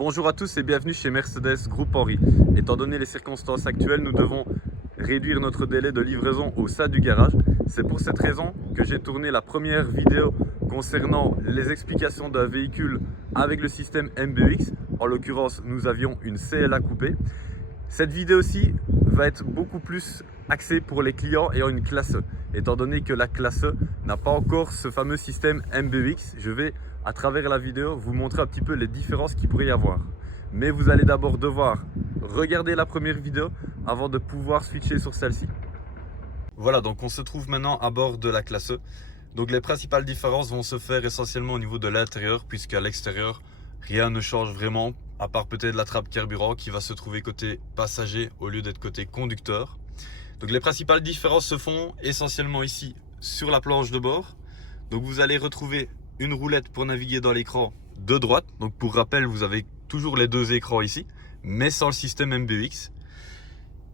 Bonjour à tous et bienvenue chez Mercedes Groupe Henry. Étant donné les circonstances actuelles, nous devons réduire notre délai de livraison au sein du garage. C'est pour cette raison que j'ai tourné la première vidéo concernant les explications d'un véhicule avec le système MBUX. En l'occurrence, nous avions une CLA coupée. Cette vidéo-ci va être beaucoup plus axée pour les clients ayant une classe E. Étant donné que la classe E n'a pas encore ce fameux système MBUX, je vais à travers la vidéo vous montrer un petit peu les différences qu'il pourrait y avoir. Mais vous allez d'abord devoir regarder la première vidéo avant de pouvoir switcher sur celle-ci. Voilà, donc on se trouve maintenant à bord de la classe E. Donc les principales différences vont se faire essentiellement au niveau de l'intérieur, puisqu'à l'extérieur, rien ne change vraiment, à part peut-être la trappe carburant qui va se trouver côté passager au lieu d'être côté conducteur. Donc les principales différences se font essentiellement ici sur la planche de bord. Donc vous allez retrouver une roulette pour naviguer dans l'écran de droite. Donc pour rappel, vous avez toujours les deux écrans ici, mais sans le système MBUX.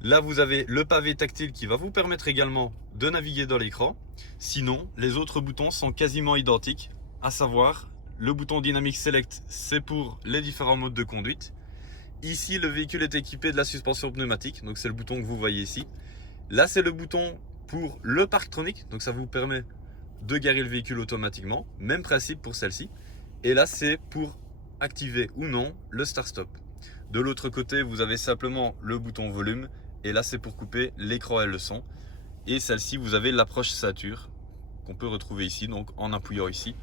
Là, vous avez le pavé tactile qui va vous permettre également de naviguer dans l'écran. Sinon, les autres boutons sont quasiment identiques, à savoir le bouton Dynamic Select, c'est pour les différents modes de conduite. Ici, le véhicule est équipé de la suspension pneumatique, donc c'est le bouton que vous voyez ici. Là, c'est le bouton pour le Parktronic, donc ça vous permet de garer le véhicule automatiquement. Même principe pour celle-ci. Et là, c'est pour activer ou non le Start-Stop. De l'autre côté, vous avez simplement le bouton volume. Et là, c'est pour couper l'écran et le son. Et celle-ci, vous avez l'approche ceinture qu'on peut retrouver ici. Donc, en appuyant ici,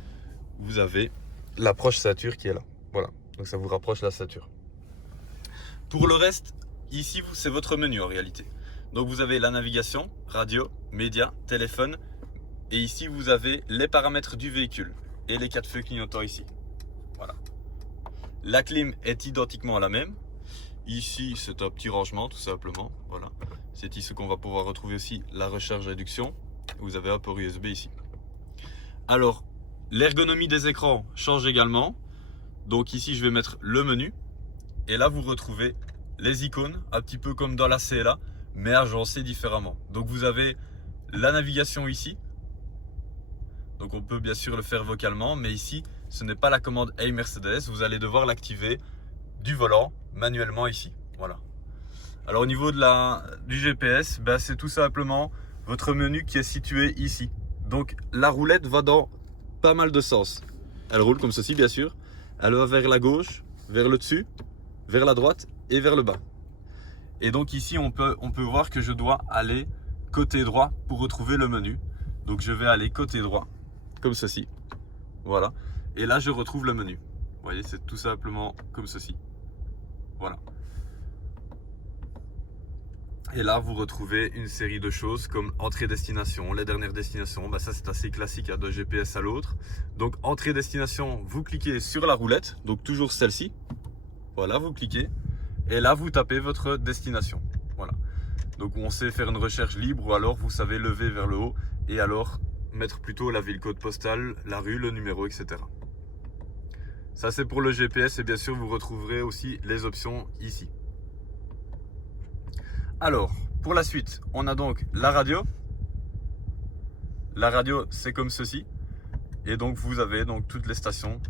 vous avez l'approche ceinture qui est là. Voilà. Donc, ça vous rapproche la ceinture. Pour le reste, ici, c'est votre menu en réalité. Donc, vous avez la navigation, radio, médias, téléphone. Et ici, vous avez les paramètres du véhicule et les 4 feux clignotants ici. Voilà. La clim est identiquement la même. Ici, c'est un petit rangement tout simplement. Voilà. C'est ici qu'on va pouvoir retrouver aussi la recharge-réduction. Vous avez un port USB ici. Alors, l'ergonomie des écrans change également. Donc ici, je vais mettre le menu. Et là, vous retrouvez les icônes, un petit peu comme dans la CLA, mais agencées différemment. Donc vous avez la navigation ici. Donc on peut bien sûr le faire vocalement, mais ici, ce n'est pas la commande Hey Mercedes. Vous allez devoir l'activer du volant manuellement ici. Voilà. Alors au niveau du GPS, c'est tout simplement votre menu qui est situé ici. Donc la roulette va dans pas mal de sens. Elle roule comme ceci bien sûr. Elle va vers la gauche, vers le dessus, vers la droite et vers le bas. Et donc ici on peut voir que je dois aller côté droit pour retrouver le menu. Donc je vais aller côté droit comme ceci. Voilà. Et là je retrouve le menu. Vous voyez, c'est tout simplement comme ceci. Voilà. Et là, vous retrouvez une série de choses comme entrée-destination, les dernières destinations. Ça, c'est assez classique d'un GPS à l'autre. Donc, entrée-destination, vous cliquez sur la roulette, donc toujours celle-ci. Voilà, vous cliquez. Et là, vous tapez votre destination. Voilà. Donc, on sait faire une recherche libre ou alors vous savez lever vers le haut et alors mettre plutôt la ville, code postal, la rue, le numéro, etc. Ça, c'est pour le GPS et bien sûr, vous retrouverez aussi les options ici. Alors, pour la suite, on a donc la radio. La radio, c'est comme ceci. Et donc, vous avez donc toutes les stations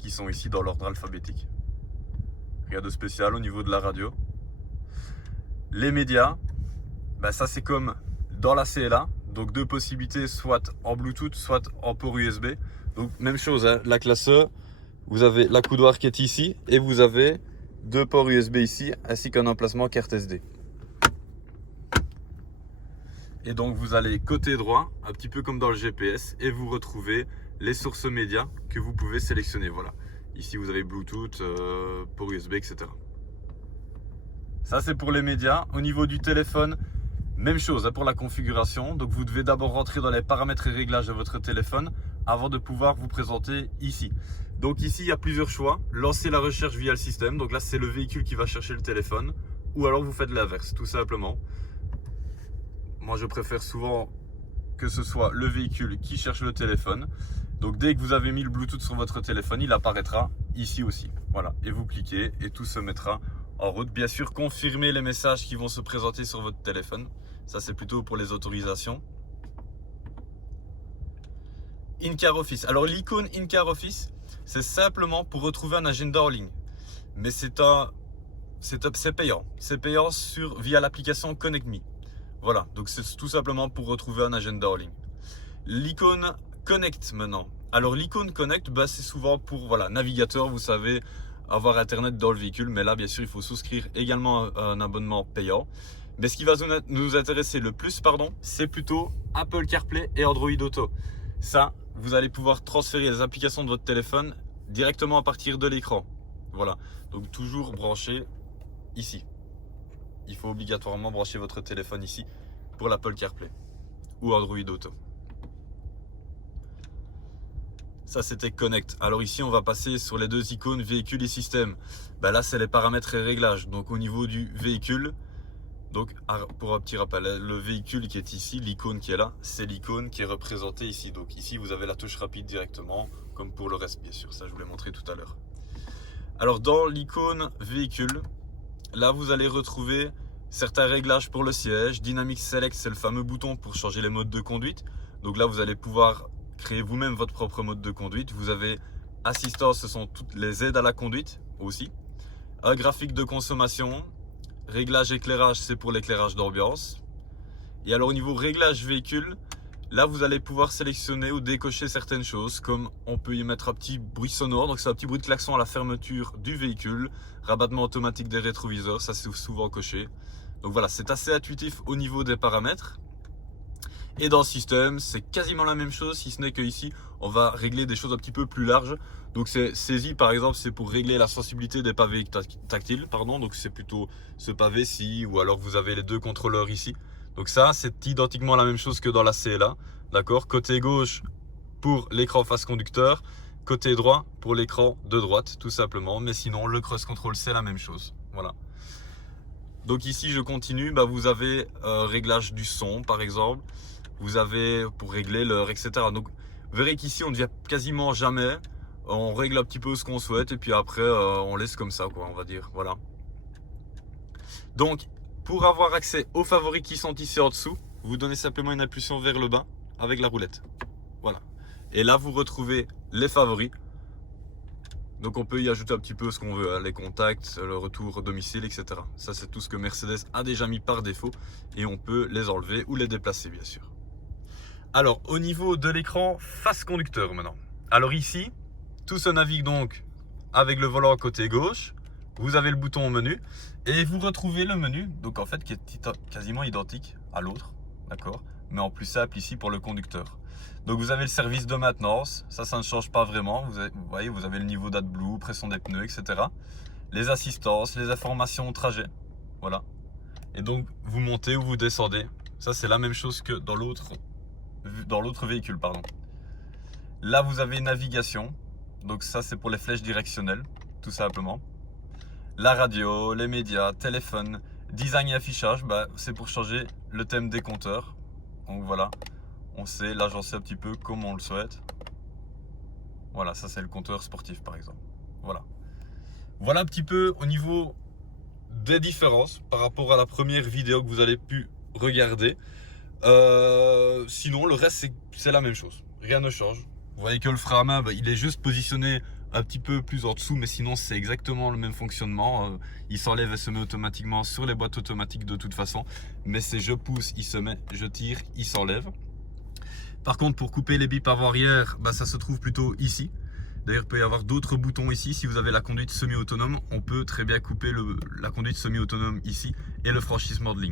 qui sont ici dans l'ordre alphabétique. Rien de spécial au niveau de la radio. Les médias, ça c'est comme dans la CLA. Donc, deux possibilités, soit en Bluetooth, soit en port USB. Donc, même chose, hein, la classe E, vous avez la coudoir qui est ici et vous avez deux ports USB ici, ainsi qu'un emplacement carte SD. Et donc vous allez côté droit, un petit peu comme dans le GPS, et vous retrouvez les sources médias que vous pouvez sélectionner. Voilà. Ici vous avez Bluetooth, port USB, etc. Ça c'est pour les médias. Au niveau du téléphone, même chose pour la configuration. Donc vous devez d'abord rentrer dans les paramètres et réglages de votre téléphone avant de pouvoir vous présenter ici. Donc ici il y a plusieurs choix. Lancer la recherche via le système. Donc là c'est le véhicule qui va chercher le téléphone. Ou alors vous faites l'inverse, tout simplement. Moi, je préfère souvent que ce soit le véhicule qui cherche le téléphone. Donc, dès que vous avez mis le Bluetooth sur votre téléphone, il apparaîtra ici aussi. Voilà. Et vous cliquez et tout se mettra en route. Bien sûr, confirmez les messages qui vont se présenter sur votre téléphone. Ça, c'est plutôt pour les autorisations. In-Car Office. Alors, l'icône In-Car Office, c'est simplement pour retrouver un agenda en ligne. mais c'est payant. C'est payant via l'application ConnectMe. Voilà, donc c'est tout simplement pour retrouver un agenda en ligne. L'icône Connect maintenant. Alors l'icône Connect, c'est souvent pour navigateur, vous savez, avoir internet dans le véhicule, mais là bien sûr il faut souscrire également un abonnement payant. Mais ce qui va nous intéresser le plus, c'est plutôt Apple CarPlay et Android Auto. Ça, vous allez pouvoir transférer les applications de votre téléphone directement à partir de l'écran. Voilà, donc toujours branché ici. Il faut obligatoirement brancher votre téléphone ici pour l'Apple CarPlay ou Android Auto. Ça, c'était Connect. Alors ici, on va passer sur les deux icônes véhicule et système. Là, c'est les paramètres et réglages. Donc au niveau du véhicule, donc pour un petit rappel, le véhicule qui est ici, l'icône qui est là, c'est l'icône qui est représentée ici. Donc ici, vous avez la touche rapide directement, comme pour le reste, bien sûr. Ça, je vous l'ai montré tout à l'heure. Alors dans l'icône véhicule, là, vous allez retrouver certains réglages pour le siège. Dynamic Select, c'est le fameux bouton pour changer les modes de conduite. Donc là, vous allez pouvoir créer vous-même votre propre mode de conduite. Vous avez assistance, ce sont toutes les aides à la conduite aussi. Un graphique de consommation. Réglage éclairage, c'est pour l'éclairage d'ambiance. Et alors au niveau réglage véhicule, là vous allez pouvoir sélectionner ou décocher certaines choses, comme on peut y mettre un petit bruit sonore, donc c'est un petit bruit de klaxon à la fermeture du véhicule, rabattement automatique des rétroviseurs, ça c'est souvent coché. Donc voilà, c'est assez intuitif au niveau des paramètres. Et dans le système, c'est quasiment la même chose, si ce n'est que ici, on va régler des choses un petit peu plus larges. Donc c'est saisie, par exemple, c'est pour régler la sensibilité des pavés tactiles, donc c'est plutôt ce pavé-ci, ou alors vous avez les deux contrôleurs ici. Donc ça, c'est identiquement la même chose que dans la CLA, d'accord. Côté gauche pour l'écran face conducteur, côté droit pour l'écran de droite, tout simplement. Mais sinon, le cross control, c'est la même chose, voilà. Donc ici, je continue, vous avez réglage du son, par exemple. Vous avez pour régler l'heure, etc. Donc vous verrez qu'ici, on ne vient quasiment jamais. On règle un petit peu ce qu'on souhaite et puis après, on laisse comme ça, quoi, on va dire. Voilà. Donc, pour avoir accès aux favoris qui sont ici en dessous, vous donnez simplement une impulsion vers le bas avec la roulette. Voilà. Et là, vous retrouvez les favoris. Donc on peut y ajouter un petit peu ce qu'on veut, les contacts, le retour au domicile, etc. Ça, c'est tout ce que Mercedes a déjà mis par défaut et on peut les enlever ou les déplacer, bien sûr. Alors, au niveau de l'écran face conducteur maintenant. Alors ici, tout se navigue donc avec le volant côté gauche. Vous avez le bouton menu et vous retrouvez le menu, donc en fait qui est quasiment identique à l'autre, d'accord, mais en plus simple ici pour le conducteur. Donc vous avez le service de maintenance, ça ne change pas vraiment. Vous voyez, vous avez le niveau d'AdBlue, pression des pneus, etc. Les assistances, les informations au trajet, voilà. Et donc vous montez ou vous descendez. Ça c'est la même chose que dans l'autre véhicule, pardon. Là vous avez navigation, donc ça c'est pour les flèches directionnelles, tout simplement. La radio, les médias, téléphone, design et affichage, c'est pour changer le thème des compteurs. Donc voilà, on sait l'agencer un petit peu comme on le souhaite. Voilà, ça c'est le compteur sportif par exemple. Voilà. Voilà un petit peu au niveau des différences par rapport à la première vidéo que vous avez pu regarder. Sinon le reste c'est la même chose, rien ne change. Vous voyez que le frein à main, il est juste positionné un petit peu plus en dessous, mais sinon c'est exactement le même fonctionnement. Il s'enlève et se met automatiquement sur les boîtes automatiques de toute façon, mais c'est je pousse, il se met, je tire, il s'enlève. Par contre, pour couper les bips avant-arrière, ça se trouve plutôt ici. D'ailleurs, il peut y avoir d'autres boutons ici. Si vous avez la conduite semi-autonome, on peut très bien couper la conduite semi-autonome ici et le franchissement de ligne.